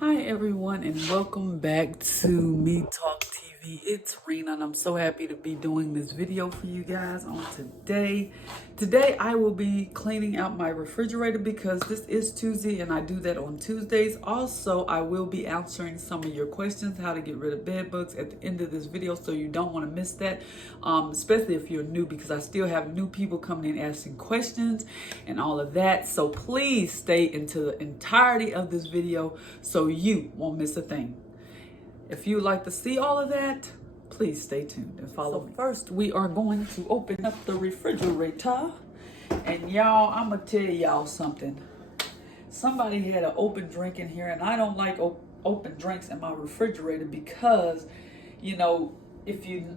Hi everyone and welcome back to Me Talk TV. It's Rena and I'm so happy to be doing this video for you guys on today. Today I will be cleaning out my refrigerator because this is Tuesday and I do that on Tuesdays. Also, I will be answering some of your questions, how to get rid of bed bugs at the end of this video, so you don't want to miss that, especially if you're new, because I still have new people coming in asking questions and all of that. So please stay into the entirety of this video so you won't miss a thing. If you'd like to see all of that, please stay tuned and follow me. First, we are going to open up the refrigerator. And y'all, I'm going to tell y'all something. Somebody had an open drink in here, and I don't like open drinks in my refrigerator because, you know, if you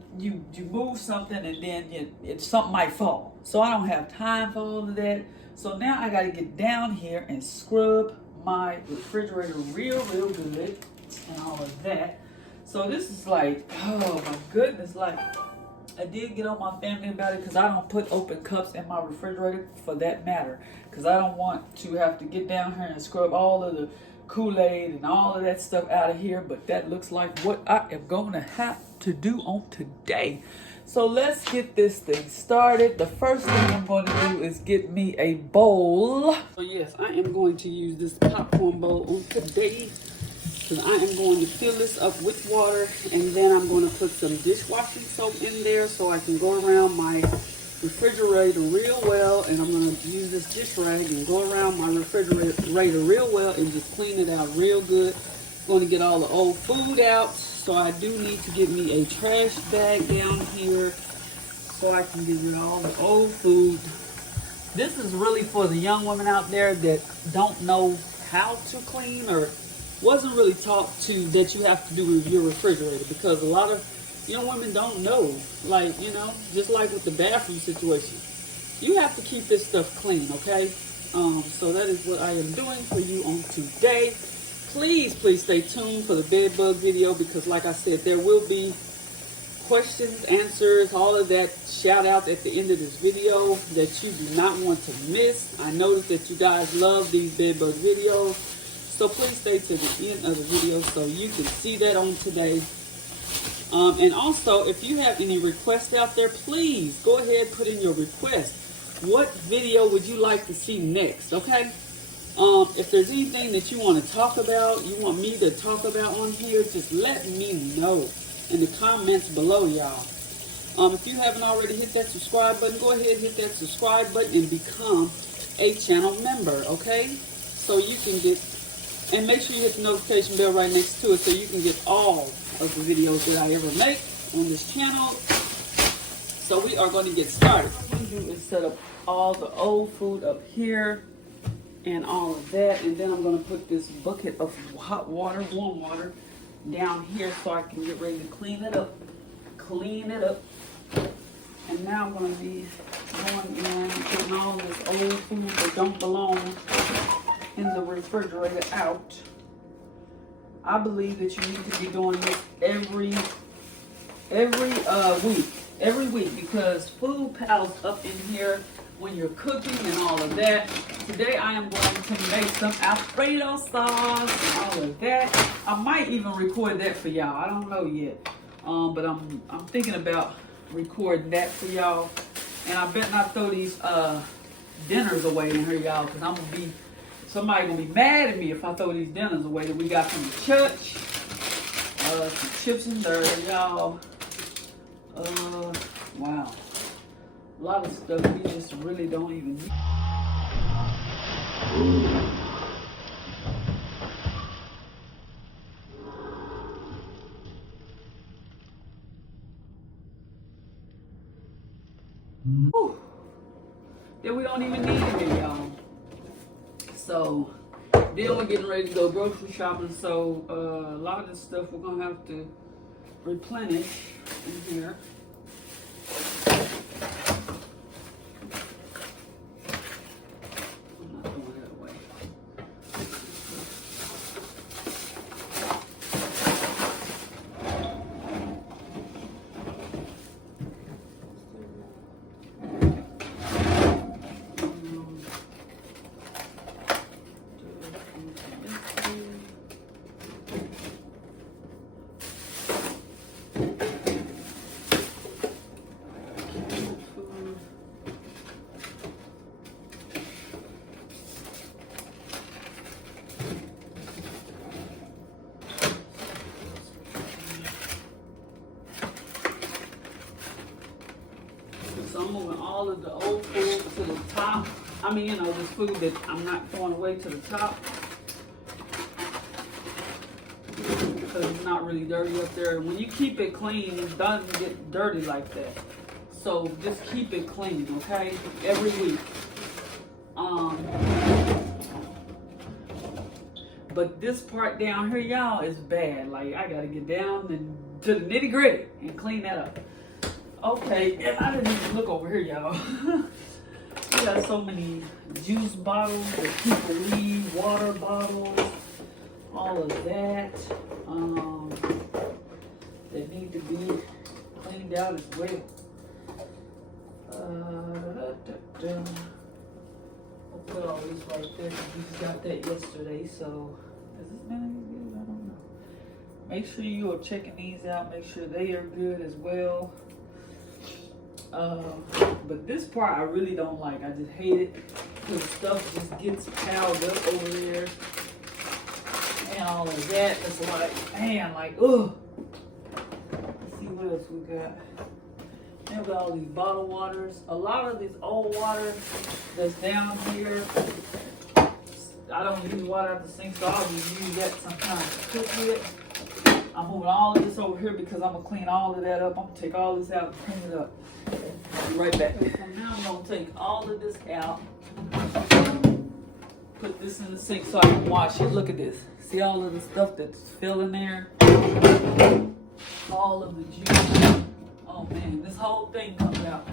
move something and then something might fall. So I don't have time for all of that. So now I got to get down here and scrub my refrigerator real good and all of that. So this is like, oh my goodness, like I did get on my family about it because I don't put open cups in my refrigerator for that matter, because I don't want to have to get down here and scrub all of the Kool-Aid and all of that stuff out of here. But that looks like what I am going to have to do on today. So let's get this thing started. The first thing I'm going to do is get me a bowl. So yes, I am going to use this popcorn bowl on today, because I am going to fill this up with water, and then I'm going to put some dishwashing soap in there so I can go around my refrigerator real well. And I'm going to use this dish rag and go around my refrigerator real well and just clean it out real good. I'm going to get all the old food out. So I do need to get me a trash bag down here so I can get rid of all the old food. This is really for the young women out there that don't know how to clean or wasn't really taught to that you have to do with your refrigerator, because a lot of young women don't know, like, you know, just like with the bathroom situation, you have to keep this stuff clean, okay? So that is what I am doing for you on today. Please stay tuned for the bed bug video, because like I said, there will be questions, answers, all of that shout out at the end of this video that you do not want to miss. I noticed that you guys love these bed bug videos, so please stay to the end of the video so you can see that on today. And also, if you have any requests out there, please go ahead, put in your request. What video would you like to see next, okay? If there's anything that you want to talk about, you want me to talk about on here, just let me know in the comments below, y'all. If you haven't already hit that subscribe button, go ahead and hit that subscribe button and become a channel member, okay? So you can get, and make sure you hit the notification bell right next to it so you can get all of the videos that I ever make on this channel. So we are going to get started. What I'm going to do is set up all the old food up here and all of that, and then I'm going to put this bucket of hot water, warm water, down here so I can get ready to clean it up. And now I'm going to be going in and getting all this old food that don't belong in the refrigerator out. I believe that you need to be doing this every week, because food piles up in here when you're cooking and all of that. Today I am going to make some Alfredo sauce and all of that. I might even record that for y'all. I don't know yet. But I'm thinking about recording that for y'all. And I better not throw these dinners away in here, y'all, because somebody gonna be mad at me if I throw these dinners away that we got from the church. Some chips and dirt, y'all. Wow. A lot of stuff we just really don't even need. Whew. Then we don't even need it here, y'all. So then we're getting ready to go grocery shopping. So a lot of this stuff we're gonna have to replenish in here. I'm moving all of the old food to the top. I mean, you know, this food that I'm not throwing away to the top. Because it's not really dirty up there. When you keep it clean, it doesn't get dirty like that. So just keep it clean, okay? Every week. But this part down here, y'all, is bad. Like, I gotta get down to the nitty gritty and clean that up. Okay, and I didn't even look over here, y'all. We got so many juice bottles that people leave, water bottles, all of that. That need to be cleaned out as well. I'll put all this right there because we just got that yesterday. So, is this man good? I don't know. Make sure you are checking these out. Make sure they are good as well. But this part I really don't like. I just hate it because stuff just gets piled up over there. And all of that. It's like, man, like, ugh. Let's see what else we got. I've got all these bottled waters. A lot of these old water that's down here, I don't use water out the sink, so I'll just use that sometimes to cook with. I'm moving all of this over here because I'm going to clean all of that up. I'm going to take all this out and clean it up. I'll be right back. So now I'm going to take all of this out. Put this in the sink so I can wash it. Look at this. See all of the stuff that's filling there? All of the juice. Oh man, this whole thing comes out.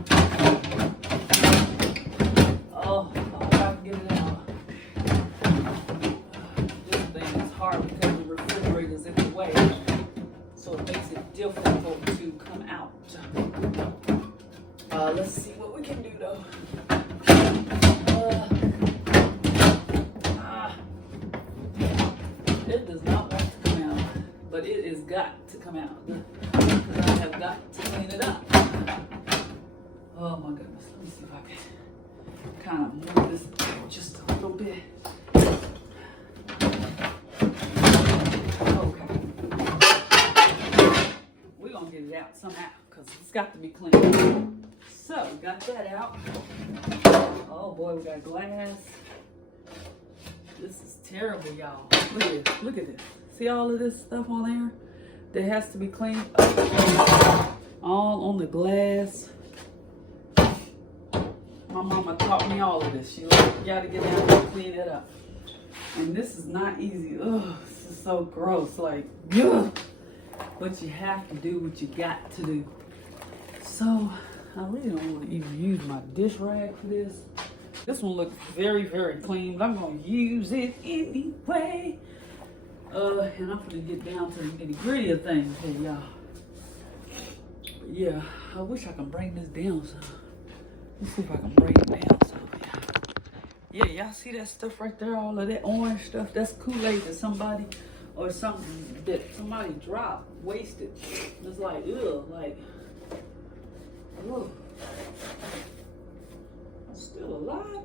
Oh, I hope I can get it out. This thing is hard because the refrigerator's in the way. So it makes it difficult to come out. Let's see what we can do though. It does not want to come out, but it has got to come out. Because I have got to clean it up. Oh my goodness. Let me see if I can kind of move this just a little bit. Okay. We're going to get it out somehow because it's got to be clean. So, got that out. Oh boy, we got glass. This is terrible, y'all. Look at this. Look at this. See all of this stuff on there that has to be cleaned up? All on the glass. My mama taught me all of this. She was like, you gotta get down and clean it up. And this is not easy. Ugh, this is so gross. Like, ugh. But you have to do what you got to do. So, I really don't want to even use my dish rag for this. This one looks very, very clean, but I'm going to use it anyway. And I'm going to get down to the nitty-gritty of things here, y'all. But yeah, I wish I could bring this down some. Let's see if I can bring it down some. Yeah, y'all see that stuff right there? All of that orange stuff? That's Kool-Aid that somebody, or something that somebody dropped, wasted. It's like, ugh, like, ugh. I'm still alive?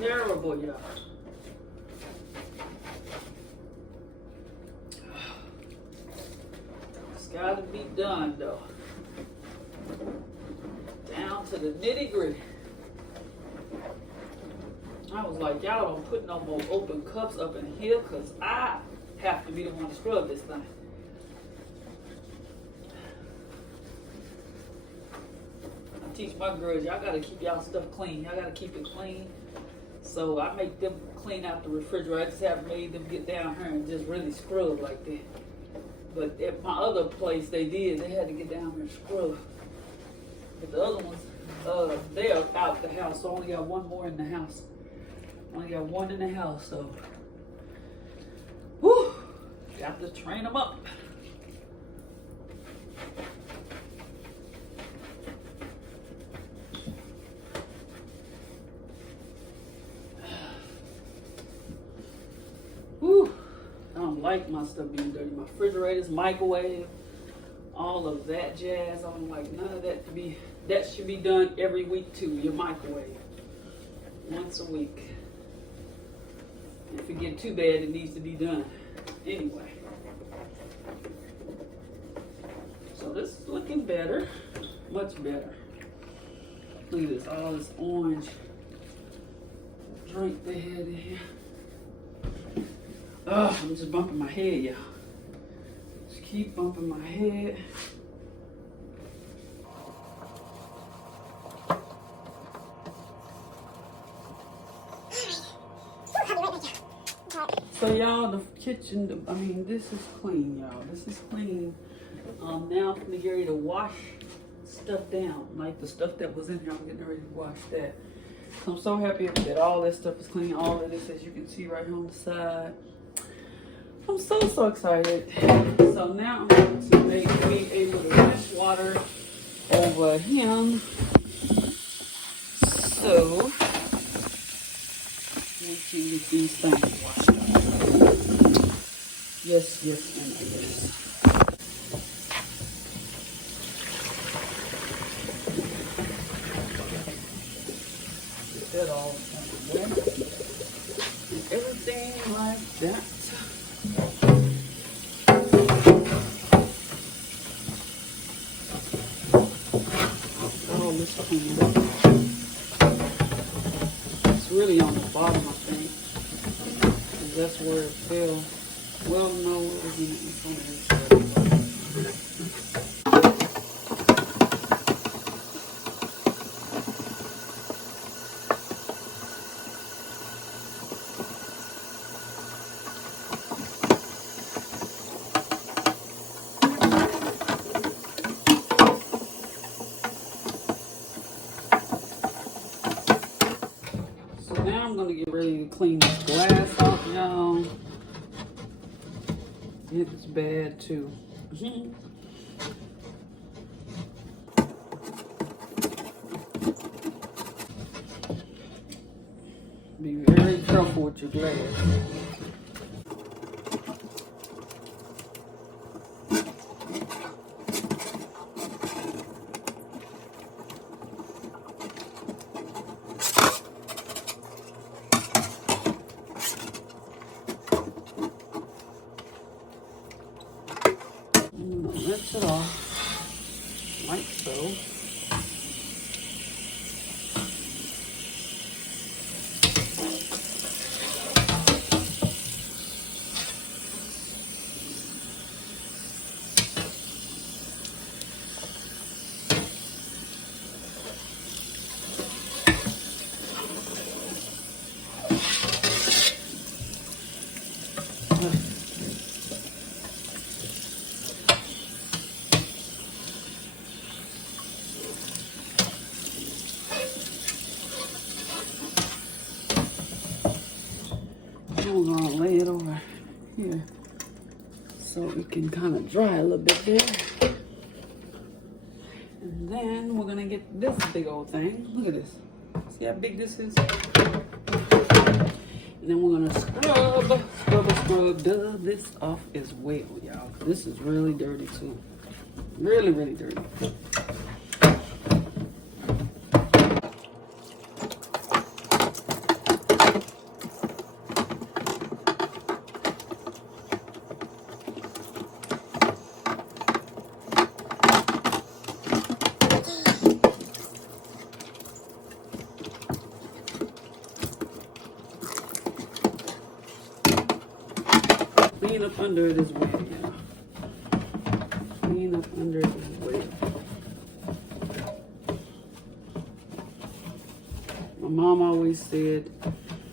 Terrible, y'all. It's gotta be done, though. Down to the nitty gritty. I was like, y'all don't put no more open cups up in here because I have to be the one to scrub this thing. I teach my girls, y'all gotta keep y'all stuff clean. Y'all gotta keep it clean. So I make them clean out the refrigerator. I just haven't made them get down here and just really scrub like that. But at my other place, they did. They had to get down here and scrub. But the other ones, they are out the house. So I only got one more in the house. Only got one in the house, so. Whew, got to train them up. Whew, I don't like my stuff being dirty. My refrigerators, microwave, all of that jazz. I don't like none of that to be, that should be done every week too, your microwave. Once a week. If it get too bad, it needs to be done. Anyway. So this is looking better, much better. Look at this, all this orange drink they had in here. Oh, I'm just bumping my head, y'all. Just keep bumping my head. So y'all, the kitchen, this is clean, y'all. This is clean. Now I'm gonna get ready to wash stuff down. Like the stuff that was in here, I'm getting ready to wash that. So I'm so happy that all this stuff is clean. All of this, as you can see right here on the side. I'm so excited. So now I'm going to make me a little dish water over him. So we can get these things washed up. Yes, and yes. Get that all there. And everything like that. All this clean up. It's really on the bottom, I think. And that's where it fell. Well, no, it was on the inside. So now I'm going to get ready to clean this glass off, y'all. It's bad too. Be very careful with your glass. Rinse it off like so. I'm gonna lay it over here so it can kind of dry a little bit there. And then we're gonna get this big old thing. Look at this. See how big this is? And then we're gonna scrub this off as well, y'all. This is really dirty too. Really dirty. Clean up under it as well, y'all. Clean up under it as well. My mom always said,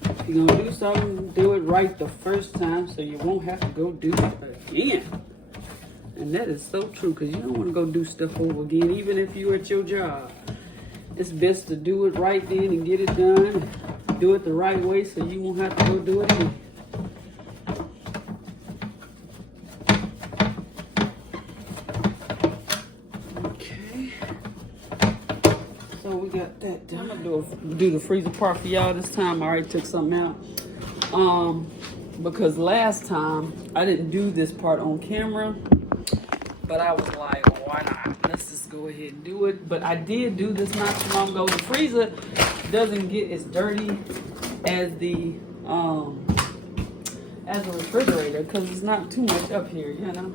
if you're gonna do something, do it right the first time so you won't have to go do it again. And that is so true, because you don't want to go do stuff over again, even if you're at your job. It's best to do it right then and get it done. Do it the right way so you won't have to go do it again. So we got that done. I'm gonna do the freezer part for y'all this time. I already took something out. Because last time I didn't do this part on camera, but I was like, why not? Let's just go ahead and do it. But I did do this not too long ago. The freezer doesn't get as dirty as the refrigerator because it's not too much up here, you know.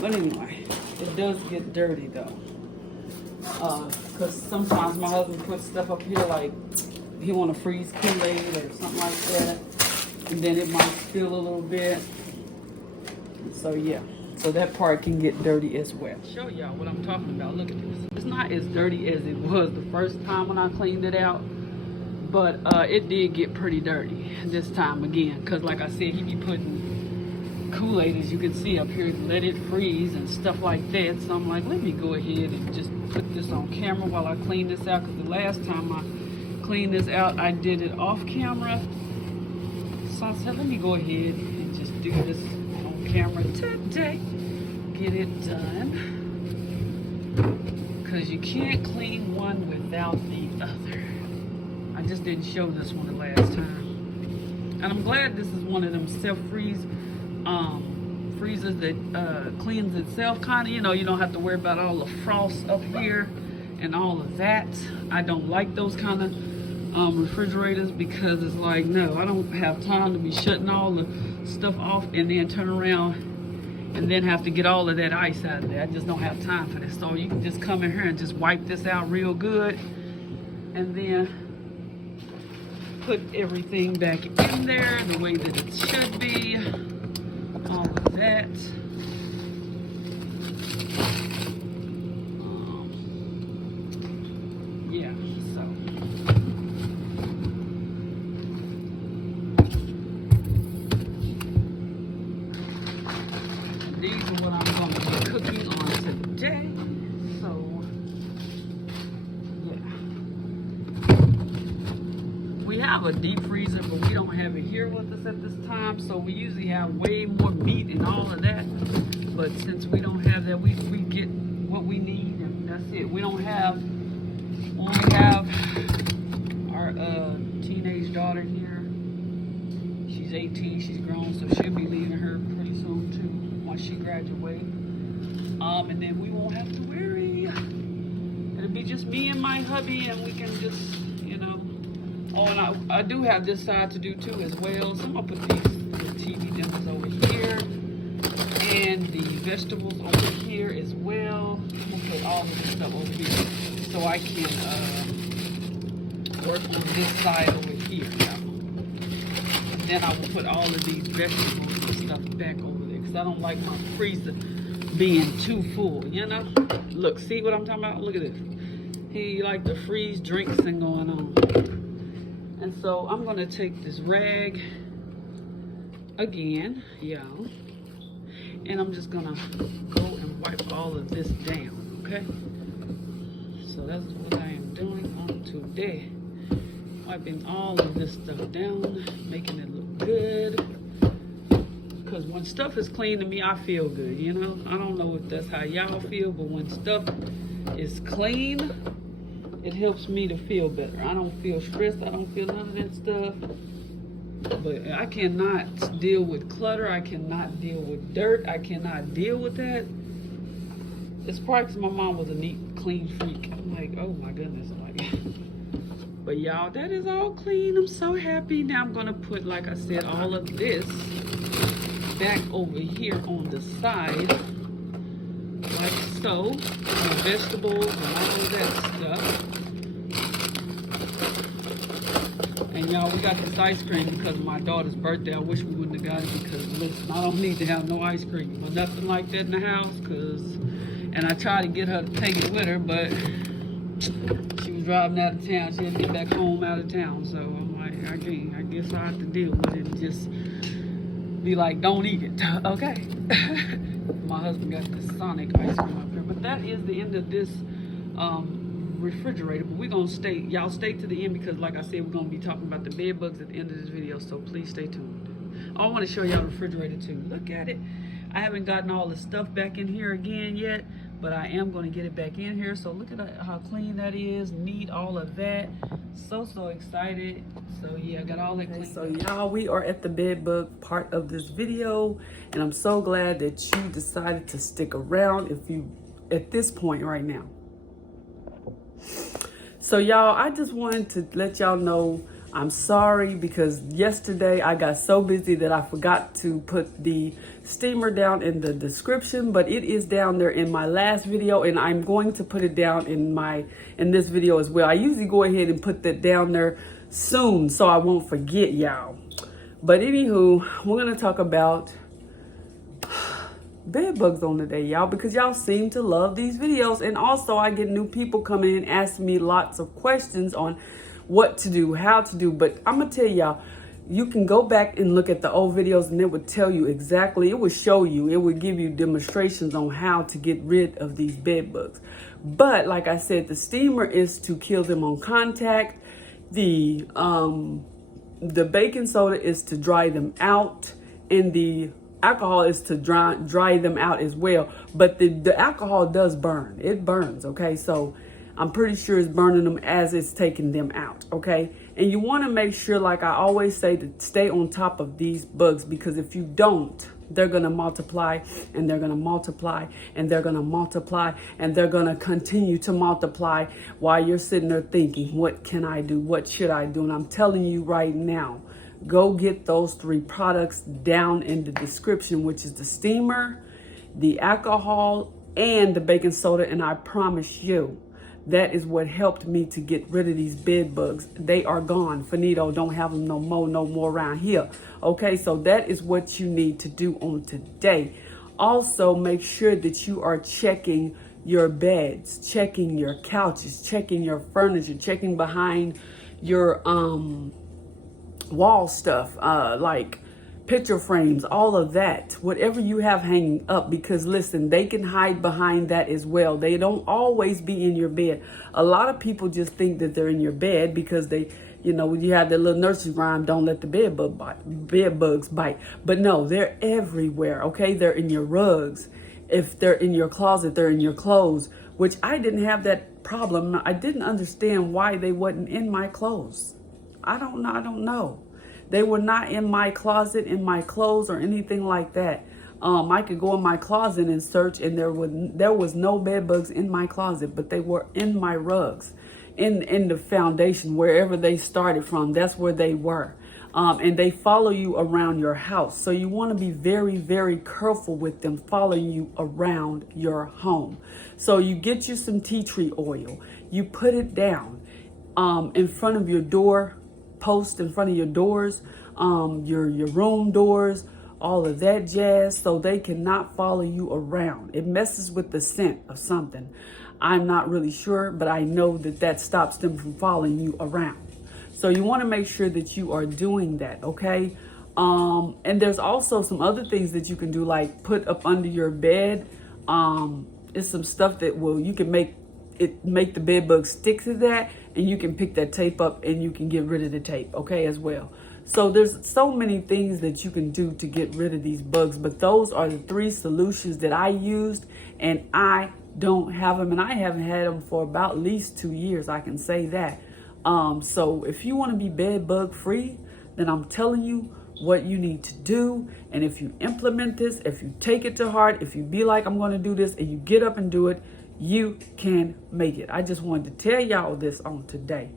But anyway, It does get dirty though. Because sometimes my husband puts stuff up here like he want to freeze Kool-Aid or something like that. And then it might spill a little bit. So yeah, so that part can get dirty as well. Show y'all what I'm talking about. Look at this. It's not as dirty as it was the first time when I cleaned it out. But it did get pretty dirty this time again. Because like I said, he be putting Kool-Aid, as you can see up here, let it freeze and stuff like that. So I'm like, let me go ahead and just put this on camera while I clean this out. Because the last time I cleaned this out, I did it off camera. So I said, let me go ahead and just do this on camera today. Get it done. Because you can't clean one without the other. I just didn't show this one the last time. And I'm glad this is one of them self-freeze freezers that cleans itself kind of. You know, you don't have to worry about all the frost up here and all of that. I don't like those kind of refrigerators because it's like, no, I don't have time to be shutting all the stuff off and then turn around and then have to get all of that ice out of there. I just don't have time for this. So you can just come in here and just wipe this out real good and then put everything back in there the way that it should be. All of that. Yeah, so. These are what I'm going to be cooking on today. So, yeah. We have a deep freezer, but we don't have it here with us at this time. So we usually have way more meat and all of that. But since we don't have that, we get what we need and that's it. We only have our teenage daughter here. She's 18, she's grown, so she'll be leaving her pretty soon too, once she graduates. And then we won't have to worry. It'll be just me and my hubby, and we can just, you know. Oh, and I do have this side to do too as well. So I'm gonna put the TV dinners over here and the vegetables over here as well. I'm gonna put all of this stuff over here so I can work on this side over here. And then I will put all of these vegetables and stuff back over there because I don't like my freezer being too full, you know? Look, see what I'm talking about? Look at this. He like to freeze drinks and going on. And so I'm gonna take this rag again, y'all, and I'm just gonna go and wipe all of this down, okay? So that's what I am doing on today. Wiping all of this stuff down, making it look good. Because when stuff is clean to me, I feel good, you know? I don't know if that's how y'all feel, but when stuff is clean, it helps me to feel better. I don't feel stressed. I don't feel none of that stuff. But I cannot deal with clutter. I cannot deal with dirt. I cannot deal with that. It's probably because my mom was a neat, clean freak. I'm like, oh my goodness. I'm like, but y'all, that is all clean. I'm so happy. Now I'm going to put, like I said, all of this back over here on the side. Like so. The vegetables and all of that stuff. And y'all, we got this ice cream because of my daughter's birthday. I wish we wouldn't have got it because, listen, I don't need to have no ice cream or nothing like that in the house. And I tried to get her to take it with her, but she was driving out of town. She had to get back home out of town. So I'm like, I guess I have to deal with it and just be like, don't eat it. Okay. My husband got the Sonic ice cream up here. But that is the end of this refrigerator. But we're going to stay, y'all stay to the end because like I said, we're going to be talking about the bed bugs at the end of this video. So please stay tuned. I want to show y'all the refrigerator too. Look at it. I haven't gotten all the stuff back in here again yet, but I am going to get it back in here. So look at how clean that is, neat, all of that. So excited. So yeah, I got all that clean. So y'all, we are at the bed bug part of this video, and I'm so glad that you decided to stick around if you at this point right now. So y'all, I just wanted to let y'all know I'm sorry because yesterday I got so busy that I forgot to put the steamer down in the description, but it is down there in my last video, and I'm going to put it down in this video as well. I usually go ahead and put that down there soon so I won't forget, y'all. But anywho, we're gonna talk about bed bugs on today, y'all, because y'all seem to love these videos. And also I get new people coming in asking me lots of questions on what to do, how to do. But I'm gonna tell y'all, you can go back and look at the old videos and it would tell you exactly, it would show you, it would give you demonstrations on how to get rid of these bed bugs. But like I said, the steamer is to kill them on contact. The baking soda is to dry them out, and the alcohol is to dry them out as well. But the alcohol does burn. It burns, okay? So I'm pretty sure it's burning them as it's taking them out, okay? And you want to make sure, like I always say, to stay on top of these bugs, because if you don't, they're going to multiply, and they're going to multiply, and they're going to multiply, and they're going to continue to multiply while you're sitting there thinking, what can I do? What should I do? And I'm telling you right now, go get those 3 products down in the description, which is the steamer, the alcohol, and the baking soda. And I promise you, that is what helped me to get rid of these bed bugs. They are gone. Finito. Don't have them no more around here. Okay, so that is what you need to do on today. Also, make sure that you are checking your beds, checking your couches, checking your furniture, checking behind your wall stuff, like picture frames, all of that, whatever you have hanging up, because listen, they can hide behind that as well. They don't always be in your bed. A lot of people just think that they're in your bed because they, you know, when you have that little nursery rhyme, don't let the bed bugs bite. But no, they're everywhere, okay? They're in your rugs. If they're in your closet, they're in your clothes, which I didn't have that problem. I didn't understand why they wasn't in my clothes. I don't know. They were not in my closet, in my clothes, or anything like that. I could go in my closet and search, and there was no bed bugs in my closet, but they were in my rugs, in the foundation, wherever they started from. That's where they were. And they follow you around your house. So you want to be very, very careful with them following you around your home. So you get you some tea tree oil. You put it down in front of your door post, in front of your doors, your room doors, all of that jazz, so they cannot follow you around. It messes with the scent of something. I'm not really sure, but I know that stops them from following you around. So you want to make sure that you are doing that, okay? And there's also some other things that you can do, like put up under your bed. It's some stuff that you can make the bed bugs stick to that, and you can pick that tape up and you can get rid of the tape, okay, as well. So there's so many things that you can do to get rid of these bugs, but those are the 3 solutions that I used, and I don't have them, and I haven't had them for about at least 2 years, I can say that. So if you want to be bed bug free, then I'm telling you what you need to do. And if you implement this, if you take it to heart, if you be like, I'm going to do this, and you get up and do it, you can make it. I just wanted to tell y'all this on today.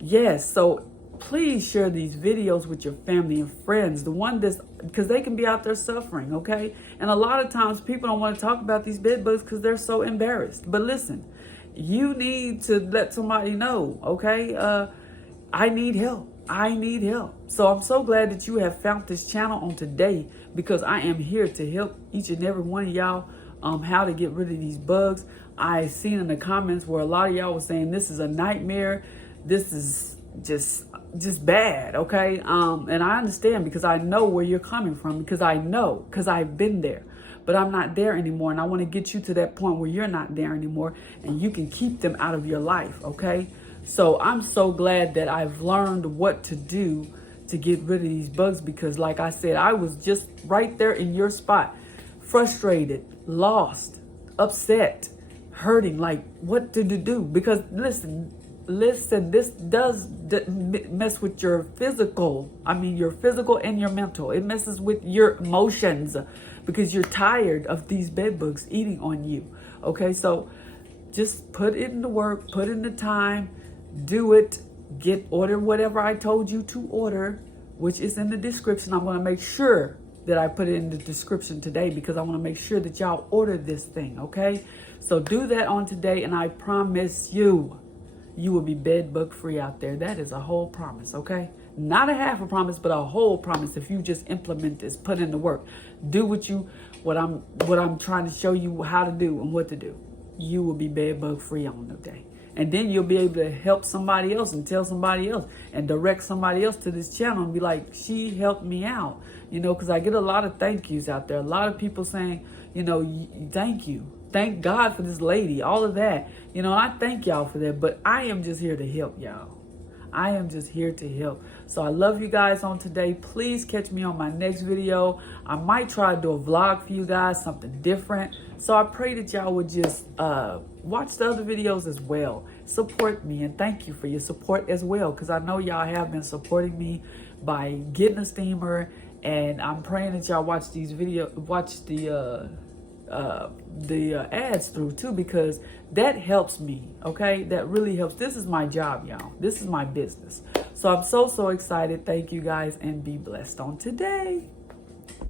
Yes, so please share these videos with your family and friends, because they can be out there suffering, okay? And a lot of times people don't want to talk about these bed bugs because they're so embarrassed. But listen, you need to let somebody know, okay? I need help. I need help. So I'm so glad that you have found this channel on today, because I am here to help each and every one of y'all how to get rid of these bugs. I seen in the comments where a lot of y'all was saying this is a nightmare. This is just bad, okay? And I understand, because I know where you're coming from, because I've been there. But I'm not there anymore, and I want to get you to that point where you're not there anymore, and you can keep them out of your life, okay? So I'm so glad that I've learned what to do to get rid of these bugs, because like I said, I was just right there in your spot, frustrated, lost, upset, hurting, like what to do? Because listen, this does mess with your physical and your mental. It messes with your emotions, because you're tired of these bed bugs eating on you. Okay, so just put in the work, put in the time, do it, order whatever I told you to order, which is in the description. I'm going to make sure that I put it in the description today because I want to make sure that y'all order this thing, okay? So do that on today, and I promise you will be bed bug free out there. That is a whole promise, okay? Not a half a promise, but a whole promise. If you just implement this, put in the work, do what I'm trying to show you how to do and what to do, you will be bed bug free on the day. And then you'll be able to help somebody else and tell somebody else and direct somebody else to this channel and be like, she helped me out, you know, because I get a lot of thank yous out there. A lot of people saying, you know, thank you. Thank God for this lady, all of that. You know, I thank y'all for that, but I am just here to help y'all. I am just here to help. So I love you guys on today. Please catch me on my next video. I might try to do a vlog for you guys, something different. So I pray that y'all would just watch the other videos as well. Support me, and thank you for your support as well, because I know y'all have been supporting me by getting a steamer, and I'm praying that y'all watch these videos, watch the ads through too, because that helps me, okay? That really helps. This is my job, y'all. This is my business. So I'm so excited. Thank you guys, and be blessed on today.